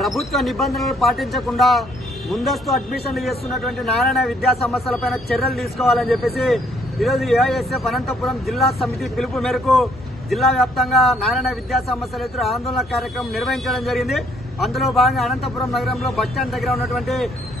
ప్రభుత్వ నిబంధనలు పాటించకుండా ముందస్తు అడ్మిషన్లు చేస్తున్నటువంటి నారాయణ విద్యా సంస్థలపైన చర్యలు తీసుకోవాలని చెప్పేసి ఈరోజు ఏఐఎస్ఎఫ్ అనంతపురం జిల్లా సమితి పిలుపు మేరకు జిల్లా వ్యాప్తంగా నారాయణ విద్యా సంస్థల ఎదురు ఆందోళన కార్యక్రమం నిర్వహించడం జరిగింది. అందులో భాగంగా అనంతపురం నగరంలో బస్టాండ్ దగ్గర ఉన్నటువంటి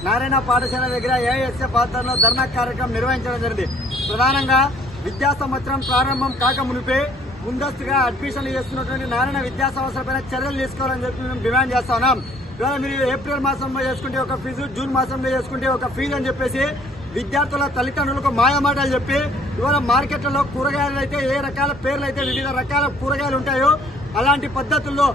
నారాయణ పాఠశాల దగ్గర ఏఐఎస్ఎఫ్ ఆధ్వర్యంలో ధర్నా కార్యక్రమం నిర్వహించడం జరిగింది. ప్రధానంగా విద్యా సంవత్సరం ప్రారంభం కాక మునిపే ముందస్తుగా అడ్మిషన్లు చేస్తున్నటువంటి నారాయణ విద్యా సంస్థలపైన చర్యలు తీసుకోవాలని చెప్పి మేము డిమాండ్ చేస్తా ఉన్నాం. ఇవాళ మీరు ఏప్రిల్ మాసంలో చేసుకుంటే ఒక ఫీజు, జూన్ మాసంలో చేసుకుంటే ఒక ఫీజు అని చెప్పేసి విద్యార్థుల తల్లిదండ్రులకు మాయమాటలు చెప్పి ఇవాళ మార్కెట్లలో కూరగాయలు అయితే ఏ రకాల పేర్లు అయితే వివిధ రకాల కూరగాయలు ఉంటాయో అలాంటి పద్ధతుల్లో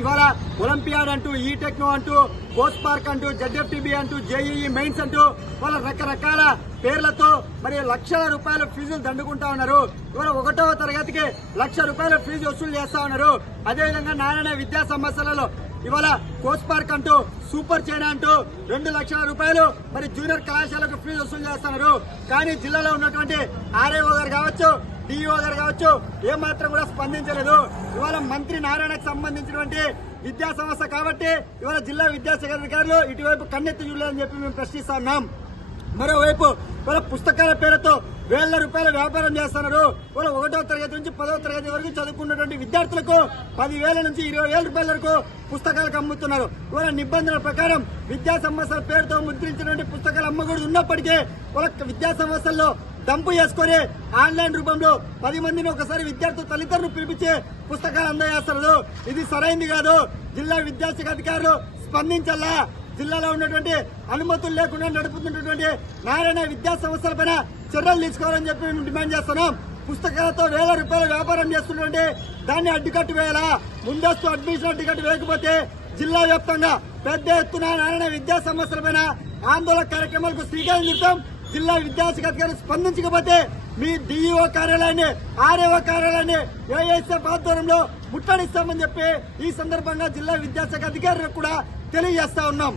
ఇవాళ ఒలింపియాడ్ అంటూ, ఈ టెక్నో అంటూ, కోస్ట్ పార్క్ అంటూ, జెడ్ఎఫ్టీబీ అంటూ, జేఈఈ మెయిన్స్ అంటూ వాళ్ళ రకరకాల పేర్లతో మరి లక్షల రూపాయల ఫీజులు దండుకుంటా ఉన్నారు. ఇవాళ 1వ తరగతికి ₹1,00,000 ఫీజు వసూలు చేస్తా ఉన్నారు. అదేవిధంగా నారాయణ విద్యా సంస్థలలో ఇవాళ కోస్ట్ పార్క్ అంటూ, సూపర్ చైనా అంటూ ₹2,00,000 మరి జూనియర్ కళాశాలకు ఫీజు వసూలు చేస్తున్నారు. కానీ జిల్లాలో ఉన్నటువంటి ఆర్ఏఓ గారు కావచ్చు, డిఈఓ గారు కావచ్చు ఏమాత్రం కూడా స్పందించలేదు. ఇవాళ మంత్రి నారాయణకు సంబంధించినటువంటి విద్యా సంస్థ కాబట్టి ఇవాళ జిల్లా విద్యాశాఖ అధికారులు ఇటువైపు కన్నెత్తి చూడలేదని చెప్పి మేము ప్రశ్నిస్తా ఉన్నాం. మరోవైపు ఇవాళ పుస్తకాల పేరుతో ₹1,000 వ్యాపారం చేస్తున్నారు. ఇవాళ 1వ తరగతి నుంచి 10వ తరగతి వరకు చదువుకున్నటువంటి విద్యార్థులకు 10,000 నుంచి 20,000 వరకు పుస్తకాలకు అమ్ముతున్నారు. ఇవాళ నిబంధనల ప్రకారం విద్యా సంస్థల పేరుతో ముద్రించినటువంటి పుస్తకాలు అమ్మకూడదు. ఉన్నప్పటికీ వాళ్ళ విద్యా సంస్థల్లో డంపు చేసుకుని ఆన్లైన్ రూపంలో 10 మందిని ఒకసారి విద్యార్థుల తల్లిదండ్రులు పిలిపించి పుస్తకాలు అందజేస్తున్నారు. ఇది సరైంది కాదు. జిల్లా విద్యాశాఖ అధికారులు స్పందించాలా. జిల్లాలో ఉన్నటువంటి అనుమతులు లేకుండా నడుపుతున్నటువంటి నారాయణ విద్యా సంస్థలపైన చర్యలు తీసుకోవాలని చెప్పి మేము డిమాండ్ చేస్తున్నాం. పుస్తకాలతో ₹1,000 వ్యాపారం చేస్తున్నటువంటి దాన్ని అడ్డుకట్టు వేయాలా. ముందస్తు అడ్మిషన్ అడ్డుకట్టు వేయకపోతే జిల్లా వ్యాప్తంగా పెద్ద ఎత్తున నారాయణ విద్యా సంస్థలపైన ఆందోళన కార్యక్రమాలకు శ్రీకారం చుట్టాం. జిల్లా విద్యాశాఖ అధికారులు స్పందించకపోతే మీ డిఈఓ కార్యాలయాన్ని, ఆర్ఏఓ కార్యాలయాన్ని ఏఐఎస్ఎఫ్ ఆధ్వర్యంలో ముట్టడిస్తామని చెప్పి ఈ సందర్భంగా జిల్లా విద్యాశాఖ అధికారులకు కూడా తెలియజేస్తా ఉన్నాం.